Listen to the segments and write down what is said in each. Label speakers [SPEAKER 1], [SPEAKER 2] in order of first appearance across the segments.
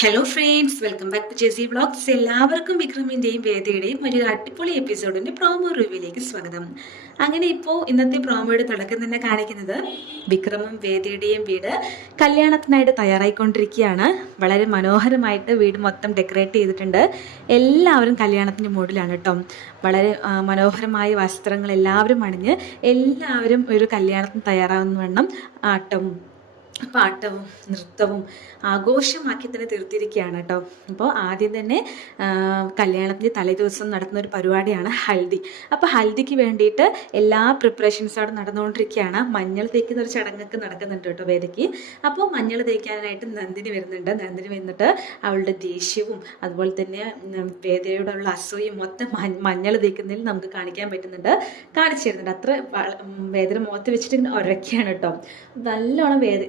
[SPEAKER 1] Hello friends welcome back to JC blogs എല്ലാവർക്കും വിക്രമിന്റെയും വേദയുടെയും ഒരു അടിപൊളി എപ്പിസോഡിന്റെ പ്രോമോ റിവ്യൂയിലേക്ക് സ്വാഗതം. അങ്ങനെ ഇപ്പോൾ ഇന്നത്തെ പ്രോമോയുടെ തുടക്കം തന്നെ കാണിക്കുന്നത് വിക്രമും വേദയുടെയും വീട് കല്യാണത്തിനായിട്ട് തയ്യാറായിക്കൊണ്ടിരിക്കുകയാണ്. വളരെ മനോഹരമായിട്ട് വീട് മൊത്തം ഡെക്കറേറ്റ് ചെയ്തിട്ടുണ്ട്. എല്ലാവരും കല്യാണത്തിന്റെ മൂഡിലാണ് കേട്ടോ. വളരെ മനോഹരമായ വസ്ത്രങ്ങൾ എല്ലാവരും അണിഞ്ഞ് എല്ലാവരും ഒരു കല്യാണത്തിന് തയ്യാറാവുന്ന വണ്ണം ആട്ടം പാട്ടവും നൃത്തവും ആഘോഷമാക്കി തന്നെ തീർത്തിരിക്കുകയാണ് കേട്ടോ. അപ്പോൾ ആദ്യം തന്നെ കല്യാണത്തിന്റെ തലേദിവസം നടത്തുന്ന ഒരു പരിപാടിയാണ് ഹൽദി. അപ്പോൾ ഹൽദിക്ക് വേണ്ടിയിട്ട് എല്ലാ പ്രിപ്പറേഷൻസും അവിടെ നടന്നുകൊണ്ടിരിക്കുകയാണ്. മഞ്ഞൾ തേക്കുന്ന ഒരു ചടങ്ങൊക്കെ നടക്കുന്നുണ്ട് കേട്ടോ വേദയ്ക്ക് അപ്പോൾ മഞ്ഞൾ തേക്കാനായിട്ട് നന്ദിനി വരുന്നുണ്ട്. നന്ദിനി വന്നിട്ട് അവളുടെ ദേഷ്യവും അതുപോലെ തന്നെ വേദയോടുള്ള അസൂയും മൊത്തം മഞ്ഞൾ തേക്കുന്നതിൽ നമുക്ക് കാണിക്കാൻ പറ്റുന്നുണ്ട്. കാണിച്ചു തരുന്നുണ്ട്. അത്ര വേദന മുഖത്ത് വെച്ചിട്ട് ഉരക്കുകയാണ് കേട്ടോ. നല്ലോണം വേദ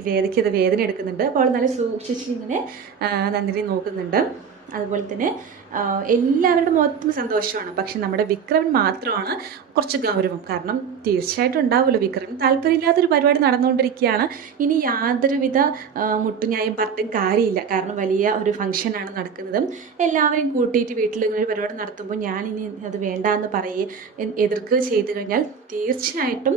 [SPEAKER 1] വേദ വേദന എടുക്കുന്നുണ്ട്. അപ്പോൾ അവൾ നല്ല സൂക്ഷിച്ച് ഇങ്ങനെ ആ, നന്ദിനി നോക്കുന്നുണ്ട്. അതുപോലെ തന്നെ എല്ലാവരുടെ മുഖത്തും സന്തോഷമാണ്. പക്ഷെ നമ്മുടെ വിക്രമൻ മാത്രമാണ് കുറച്ച് ഗൗരവം. കാരണം തീർച്ചയായിട്ടും ഉണ്ടാവുമല്ലോ വിക്രമൻ. താല്പര്യമില്ലാത്തൊരു പരിപാടി നടന്നുകൊണ്ടിരിക്കുകയാണ്. ഇനി യാതൊരുവിധ മുട്ടുന്യായം പറഞ്ഞിട്ടും കാര്യമില്ല. കാരണം വലിയ ഒരു ഫംഗ്ഷനാണ് നടക്കുന്നത്. എല്ലാവരെയും കൂട്ടിയിട്ട് വീട്ടിൽ ഇങ്ങനെ ഒരു പരിപാടി നടത്തുമ്പോൾ ഞാൻ ഇനി അത് വേണ്ട എന്ന് പറയുകയും എതിർക്കുക ചെയ്തു കഴിഞ്ഞാൽ തീർച്ചയായിട്ടും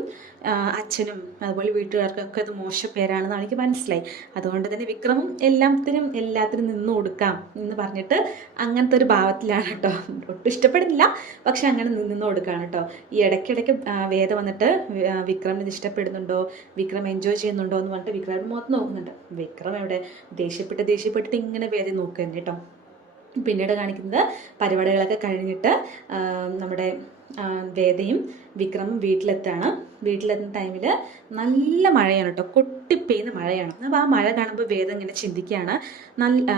[SPEAKER 1] അച്ഛനും അതുപോലെ വീട്ടുകാർക്കൊക്കെ അത് മോശം പേരാണെന്നാണ് എനിക്ക് മനസ്സിലായി. അതുകൊണ്ട് തന്നെ വിക്രമം എല്ലാത്തിനും എല്ലാത്തിനും നിന്ന് കൊടുക്കാം എന്ന് പറഞ്ഞിട്ട് അങ്ങനത്തെ ഒരു ഭാവത്തിലാണ് കേട്ടോ ഒട്ടും ഇഷ്ടപ്പെടുന്നില്ല. പക്ഷെ അങ്ങനെ നിന്ന് കൊടുക്കുകയാണ് കേട്ടോ ഈ ഇടയ്ക്കിടയ്ക്ക് വേദ വന്നിട്ട് വിക്രമിന് ഇഷ്ടപ്പെടുന്നുണ്ടോ? വിക്രം എൻജോയ് ചെയ്യുന്നുണ്ടോ എന്ന് പറഞ്ഞിട്ട് വിക്രമിന് മുഖത്ത് നോക്കുന്നുണ്ട്. വിക്രം എവിടെ? ദേഷ്യപ്പെട്ട് ദേഷ്യപ്പെട്ടിട്ട് ഇങ്ങനെ വേദ നോക്കുന്നുണ്ട് കേട്ടോ പിന്നീട് കാണിക്കുന്നത് പരിപാടികളൊക്കെ കഴിഞ്ഞിട്ട് നമ്മുടെ വേദയും വിക്രമും വീട്ടിലെത്താണ്. വീട്ടിലെത്തുന്ന ടൈമിൽ നല്ല മഴയാണ് കേട്ടോ കൊട്ടിപ്പെയ്യുന്ന മഴയാണ്. അപ്പോൾ ആ മഴ കാണുമ്പോൾ വേദം ഇങ്ങനെ ചിന്തിക്കുകയാണ് നല്ല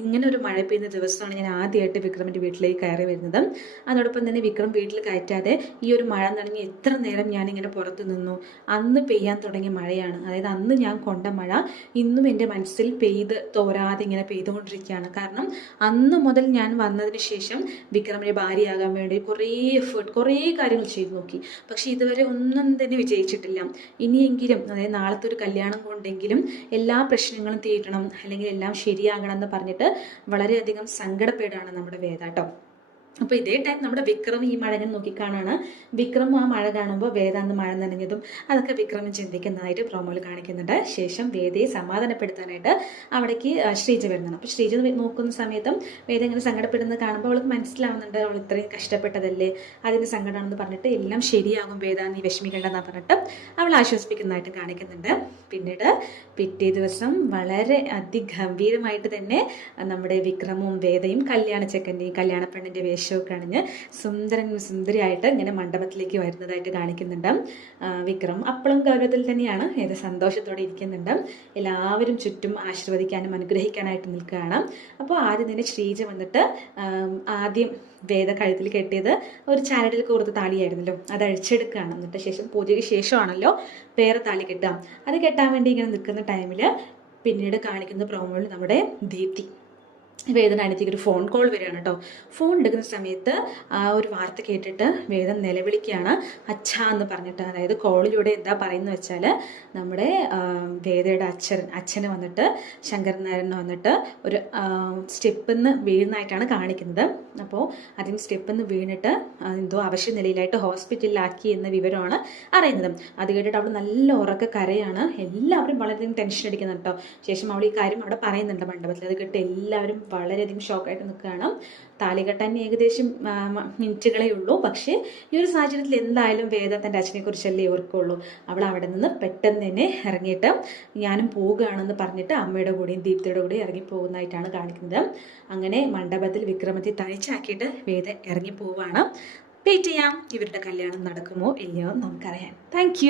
[SPEAKER 1] ഇങ്ങനെ ഒരു മഴ പെയ്യുന്ന ദിവസമാണ് ഞാൻ ആദ്യമായിട്ട് വിക്രമിന്റെ വീട്ടിലേക്ക് കയറി വരുന്നത്. അതോടൊപ്പം തന്നെ വിക്രം വീട്ടിൽ കയറ്റാതെ ഈ ഒരു മഴ തുടങ്ങി എത്ര നേരം ഞാനിങ്ങനെ പുറത്ത് നിന്നു. അന്ന് പെയ്യാൻ തുടങ്ങിയ മഴയാണ്. അതായത് അന്ന് ഞാൻ കൊണ്ട മഴ ഇന്നും എന്റെ മനസ്സിൽ പെയ്ത് തോരാതെ ഇങ്ങനെ പെയ്തുകൊണ്ടിരിക്കുകയാണ്. കാരണം അന്ന് മുതൽ ഞാൻ വന്നതിന് ശേഷം വിക്രമിന്റെ ഭാര്യയാകാൻ വേണ്ടി കുറേ എഫേർട്ട് കുറേ കാര്യങ്ങൾ ചെയ്തു നോക്കി. പക്ഷേ ഇതുവരെ ഒന്നും തന്നെ വിജയിച്ചിട്ടില്ല. ഇനിയെങ്കിലും അതായത് നാളത്തെ ഒരു കല്യാണം കൊണ്ടെങ്കിലും എല്ലാ പ്രശ്നങ്ങളും തീരണം അല്ലെങ്കിൽ എല്ലാം ശരിയാകണം എന്ന് പറഞ്ഞിട്ട് വളരെയധികം സങ്കടപ്പെടുകയാണ് നമ്മുടെ വേദാട്ടോ. അപ്പോൾ ഇതേ ടൈം നമ്മുടെ വിക്രം ഈ മഴ ഇങ്ങനെ നോക്കിക്കാണാണ്. വിക്രം ആ മഴ കാണുമ്പോൾ വേദാന്ത് മഴ നനഞ്ഞതും അതൊക്കെ വിക്രമൻ ചിന്തിക്കുന്നതായിട്ട് പ്രോമോയിൽ കാണിക്കുന്നുണ്ട്. ശേഷം വേദയെ സമാധാനപ്പെടുത്താനായിട്ട് അവിടേക്ക് ശ്രീജ വരുന്നതാണ് അപ്പോൾ ശ്രീജ നോക്കുന്ന സമയത്തും വേദ ഇങ്ങനെ സങ്കടപ്പെടുന്നത് കാണുമ്പോൾ അവൾക്ക് മനസ്സിലാവുന്നുണ്ട് അവൾ ഇത്രയും കഷ്ടപ്പെട്ടതല്ലേ അതിന് സങ്കടമാണെന്ന് പറഞ്ഞിട്ട് എല്ലാം ശരിയാകും വേദ നീ വിഷമിക്കേണ്ടെന്ന് പറഞ്ഞിട്ട് അവൾ ആശ്വസിപ്പിക്കുന്നതായിട്ട് കാണിക്കുന്നുണ്ട്. പിന്നീട് പിറ്റേ ദിവസം വളരെ അതിഗംഭീരമായിട്ട് തന്നെ നമ്മുടെ വിക്രമും വേദയും കല്യാണ ചെക്കന്റെയും കല്യാണ പെണ്ണിന്റെ വേഷമൊക്കെ അണിഞ്ഞ് സുന്ദരൻ സുന്ദരിയായിട്ട് ഇങ്ങനെ മണ്ഡപത്തിലേക്ക് വരുന്നതായിട്ട് കാണിക്കുന്നുണ്ട്. വിക്രം അപ്പോഴും ഗൗരവത്തിൽ തന്നെയാണ്. ഏത് സന്തോഷത്തോടെ ഇരിക്കുന്നുണ്ട്. എല്ലാവരും ചുറ്റും ആശീർവദിക്കാനും അനുഗ്രഹിക്കാനായിട്ട് നിൽക്കുകയാണ്. അപ്പോൾ ആദ്യം തന്നെ ശ്രീജ വന്നിട്ട് ആദ്യം വേദ കഴുത്തിൽ കെട്ടിയത് ഒരു ചാരടിൽ കോർത്ത് താളിയായിരുന്നല്ലോ. അത് അഴിച്ചെടുക്കുകയാണ്. എന്നിട്ട് ശേഷം പൂജയ്ക്ക് ശേഷമാണല്ലോ വേറെ താളി കെട്ടുക. അത് കെട്ടാൻ വേണ്ടി ഇങ്ങനെ നിൽക്കുന്ന ടൈമിൽ പിന്നീട് കാണിക്കുന്ന പ്രോമോയിൽ നമ്മുടെ ദീപ്തി. വേദന അനിയത്തിക്ക് ഒരു ഫോൺ കോൾ വരികയാണ് കേട്ടോ. ഫോൺ എടുക്കുന്ന സമയത്ത് ആ ഒരു വാർത്ത കേട്ടിട്ട് വേദം നിലവിളിക്കുകയാണ്. അച്ഛ എന്ന് പറഞ്ഞിട്ട് അതായത് കോളിലൂടെ എന്താ പറയുന്നത് വെച്ചാൽ നമ്മുടെ വേദയുടെ അച്ഛൻ അച്ഛനെ വന്നിട്ട് ശങ്കരൻ നായരനെ വന്നിട്ട് ഒരു സ്റ്റെപ്പിൽ നിന്ന് വീഴുന്നതായിട്ടാണ് കാണിക്കുന്നത്. അപ്പോൾ അതിന് സ്റ്റെപ്പിൽ നിന്ന് വീണിട്ട് എന്തോ അവശ്യ നിലയിലായിട്ട് ഹോസ്പിറ്റലിലാക്കി എന്ന വിവരമാണ് അറിയുന്നത്. അത് കേട്ടിട്ട് അവൾ നല്ല ഉറക്ക കരയാണ്. എല്ലാവരും വളരെയധികം ടെൻഷൻ അടിക്കുന്നുണ്ട് കേട്ടോ. ശേഷം അവൾ ഈ കാര്യം അവിടെ പറയുന്നുണ്ട് മണ്ഡപത്തിൽ. അത് കേട്ട് എല്ലാവരും വളരെയധികം ഷോക്കായിട്ട് നിൽക്കുകയാണ്. താലി കെട്ടാൻ ഏകദേശം മിനിറ്റുകളേ ഉള്ളൂ. പക്ഷേ ഈ ഒരു സാഹചര്യത്തിൽ എന്തായാലും വേദ തന്റെ അച്ഛനെക്കുറിച്ചല്ലേ ഓർക്കുള്ളൂ. അവൾ അവിടെ നിന്ന് പെട്ടെന്ന് തന്നെ ഇറങ്ങിയിട്ട് ഞാനും പോവുകയാണെന്ന് പറഞ്ഞിട്ട് അമ്മയുടെ കൂടെയും ദീപ്തിയുടെ കൂടെയും ഇറങ്ങി പോകുന്നതായിട്ടാണ് കാണിക്കുന്നത്. അങ്ങനെ മണ്ഡപത്തിൽ വിക്രമത്തെ തനിച്ചാക്കിയിട്ട് വേദ ഇറങ്ങി പോവുകയാണ്. വെയിറ്റ് ചെയ്യാം. ഇവരുടെ കല്യാണം നടക്കുമോ ഇല്ലയോ നമുക്കറിയാം താങ്ക്